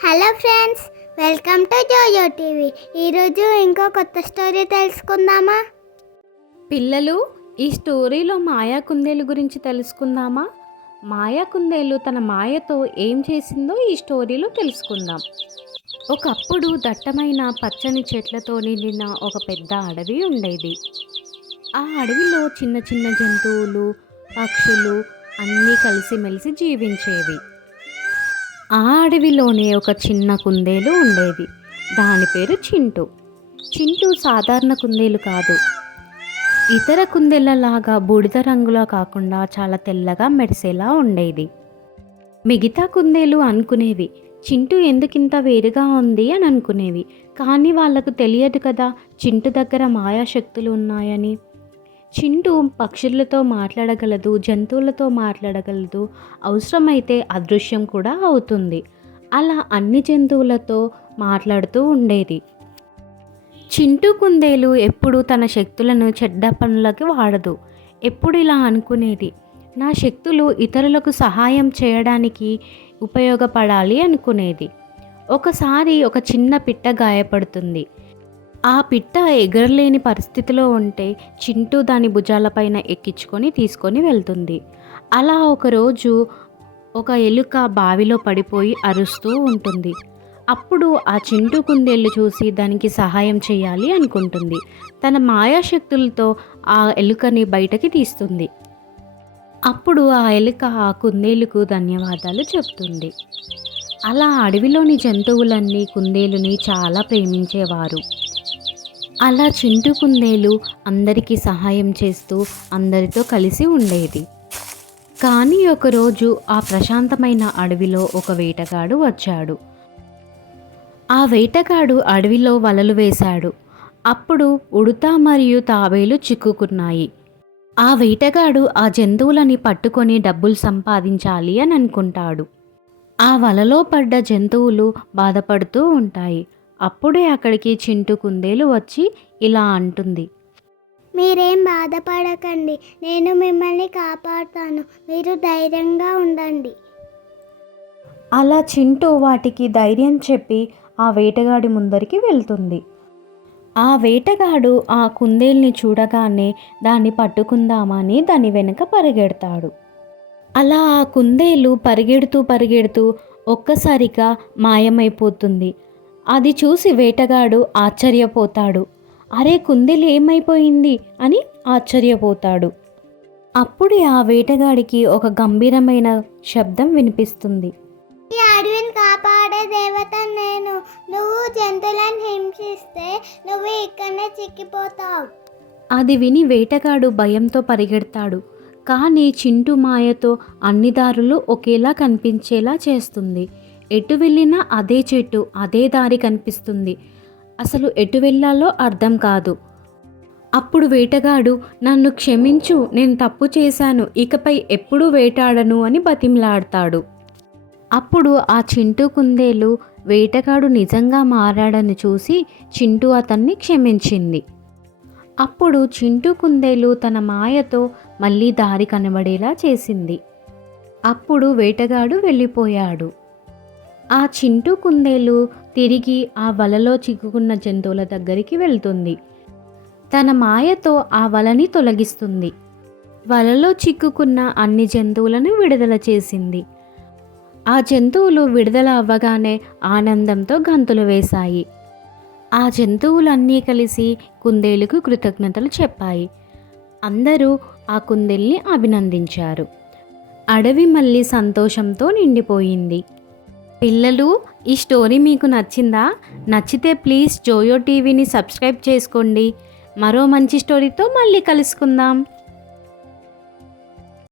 Hello friends, welcome to Joyo TV. ఈరోజు ఇంకో కొత్త స్టోరీ తెలుసుకుందామా? పిల్లలు, ఈ స్టోరీలో మాయా కుందేలు గురించి తెలుసుకుందామా? మాయా కుందేలు తన మాయతో ఏం చేసిందో ఈ స్టోరీలో తెలుసుకుందాం. ఒకప్పుడు దట్టమైన పచ్చని చెట్లతో నిండిన ఒక పెద్ద అడవి ఉండేది. ఆ అడవిలో చిన్న చిన్న జంతువులు, పక్షులు అన్నీ కలిసిమెలిసి జీవించేవి. ఆ అడవిలోనే ఒక చిన్న కుందేలు ఉండేది. దాని పేరు చింటూ. చింటూ సాధారణ కుందేలు కాదు. ఇతర కుందేళ్ళలాగా బూడిద రంగులో కాకుండా చాలా తెల్లగా మెరిసేలా ఉండేది. మిగతా కుందేలు అనుకునేవి, చింటూ ఎందుకింత వేరుగా ఉంది అని అనుకునేవి. కానీ వాళ్లకు తెలియదు కదా, చింటూ దగ్గర మాయాశక్తులు ఉన్నాయని. చింటూ పక్షులతో మాట్లాడగలదు, జంతువులతో మాట్లాడగలదు, అవసరమైతే అదృశ్యం కూడా అవుతుంది. అలా అన్ని జంతువులతో మాట్లాడుతూ ఉండేది. చింటూ కుందేలు ఎప్పుడూ తన శక్తులను చెడ్డ పనులకి వాడదు. ఎప్పుడు ఇలా అనుకునేది, నా శక్తులు ఇతరులకు సహాయం చేయడానికి ఉపయోగపడాలి అనుకునేది. ఒకసారి ఒక చిన్న పిట్ట గాయపడుతుంది. ఆ పిట్ట ఎగరలేని పరిస్థితిలో ఉంటే చింటూ దాని భుజాలపైన ఎక్కించుకొని తీసుకొని వెళ్తుంది. అలా ఒకరోజు ఒక ఎలుక బావిలో పడిపోయి అరుస్తూ ఉంటుంది. అప్పుడు ఆ చింటూ కుందేళ్ళు చూసి దానికి సహాయం చేయాలి అనుకుంటుంది. తన మాయాశక్తులతో ఆ ఎలుకని బయటకి తీస్తుంది. అప్పుడు ఆ ఎలుక ఆ కుందేలుకు ధన్యవాదాలు చెప్తుంది. అలా అడవిలోని జంతువులన్నీ కుందేలుని చాలా ప్రేమించేవారు. అలా చింటూ కుందేలు అందరికీ సహాయం చేస్తూ అందరితో కలిసి ఉండేది. కానీ ఒకరోజు ఆ ప్రశాంతమైన అడవిలో ఒక వేటగాడు వచ్చాడు. ఆ వేటగాడు అడవిలో వలలు వేశాడు. అప్పుడు ఉడుత మరియు తాబేలు చిక్కుకున్నాయి. ఆ వేటగాడు ఆ జంతువులని పట్టుకొని డబ్బులు సంపాదించాలి అని అనుకుంటాడు. ఆ వలలో పడ్డ జంతువులు బాధపడుతూ ఉంటాయి. అప్పుడే అక్కడికి చింటూ కుందేలు వచ్చి ఇలా అంటుంది, మీరేం బాధపడకండి, నేను మిమ్మల్ని కాపాడుతాను, మీరు ధైర్యంగా ఉండండి. అలా చింటూ వాటికి ధైర్యం చెప్పి ఆ వేటగాడి ముందరికి వెళ్తుంది. ఆ వేటగాడు ఆ కుందేల్ని చూడగానే దాన్ని పట్టుకుందామని దాని వెనుక పరిగెడతాడు. అలా ఆ కుందేలు పరిగెడుతూ ఒక్కసారిగా మాయమైపోతుంది. అది చూసి వేటగాడు ఆశ్చర్యపోతాడు. అరే, కుందేలు ఏమైపోయింది అని ఆశ్చర్యపోతాడు. అప్పుడే ఆ వేటగాడికి ఒక గంభీరమైన శబ్దం వినిపిస్తుంది. ఈ అడవిని కాపాడే దేవత నేను, నువ్వు జంతువులను హింసిస్తే నువ్వు ఇక్కడనే చిక్కిపోతావు. అది విని వేటగాడు భయంతో పరిగెడతాడు. కానీ చింటూ మాయతో అన్ని దారులు ఒకేలా కనిపించేలా చేస్తుంది. ఎటు వెళ్ళినా అదే చెట్టు, అదే దారి కనిపిస్తుంది. అసలు ఎటు వెళ్ళాలో అర్థం కాదు. అప్పుడు వేటగాడు, నన్ను క్షమించు, నేను తప్పు చేశాను, ఇకపై ఎప్పుడూ వేటాడను అని బతిమలాడతాడు. అప్పుడు ఆ చింటూ కుందేలు వేటగాడు నిజంగా మారాడని చూసి చింటూ అతన్ని క్షమించింది. అప్పుడు చింటూ కుందేలు తన మాయతో మళ్ళీ దారి కనబడేలా చేసింది. అప్పుడు వేటగాడు వెళ్ళిపోయాడు. ఆ చింటూ కుందేలు తిరిగి ఆ వలలో చిక్కుకున్న జంతువుల దగ్గరికి వెళ్తుంది. తన మాయతో ఆ వలని తొలగిస్తుంది. వలలో చిక్కుకున్న అన్ని జంతువులను విడుదల చేసింది. ఆ జంతువులు విడుదల అవ్వగానే ఆనందంతో గంతులు వేశాయి. ఆ జంతువులన్నీ కలిసి కుందేలుకు కృతజ్ఞతలు చెప్పాయి. అందరూ ఆ కుందేల్ని అభినందించారు. అడవి మళ్ళీ సంతోషంతో నిండిపోయింది. పిల్లలు, ఈ స్టోరీ మీకు నచ్చిందా? నచ్చితే ప్లీజ్ జోయో టీవీని సబ్స్క్రైబ్ చేసుకోండి. మరో మంచి స్టోరీతో మళ్ళీ కలుసుకుందాం.